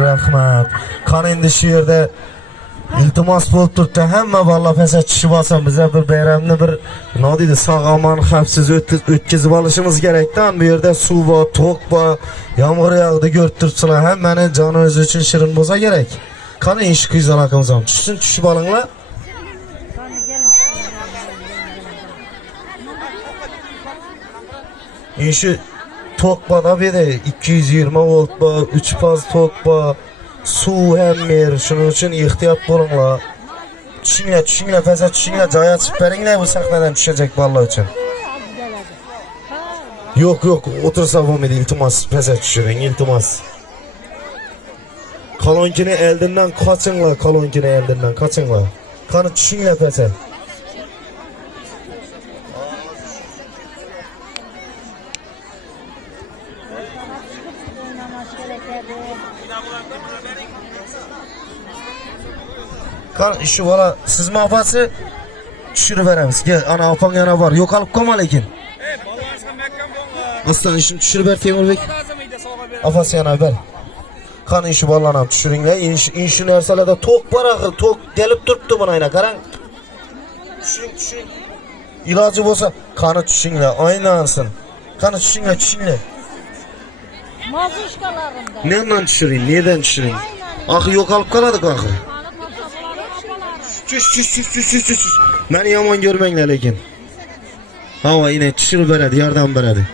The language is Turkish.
rahmat. Qani endi shu yerda iltimos bo'lib turibdi. Hamma valla fasad tushib olsa biza bir bayramni bir nima deydi, sog'omon, xavfsiz o'tkazib olishimiz kerakdan. Bu yerda suv bor, to'q bor, yomg'ir yog'di ko'rib turibsizlar. Hammani joningiz uchun shirin bo'lsa kerak. Qani ish qizon akamiz ham tushsin, tushib olinglar. İşi tok bana bir de 220 volt ba, 3 faz tok ba, su hem mer, şunun için ihtiyat bulunla. Düşünle, fazla düşünle, caya çıkıp verin bu sahnadan düşecek vallahi için. Yok, otursa bu mıydı, iltimas, fazla düşürün, iltimas. Kalonkini eldinden kaçınla, Kanı düşünle fazla. Şu valla siz mi afası düşürüveremiz. Gel ana apan yana var. Yok alıp koma lekin. Aslan işini düşürüver Temur Bey. Afası yana ver. Kan işi vallahi düşürünle. İnşi nerselerde tok var ahır. Tok gelip duruptu bana yine. Karan. Düşürün. İlacı olsa kanı düşürünle. Aynansın. Kanı düşürünle. Mazuşkalarında. Nereden düşürün? Nereden düşürün? Ahı yok alıp kaladık ahı. Çüş. Beni yaman görmeyin lekin. Hava yine düşürüp veredi, yardım veredi.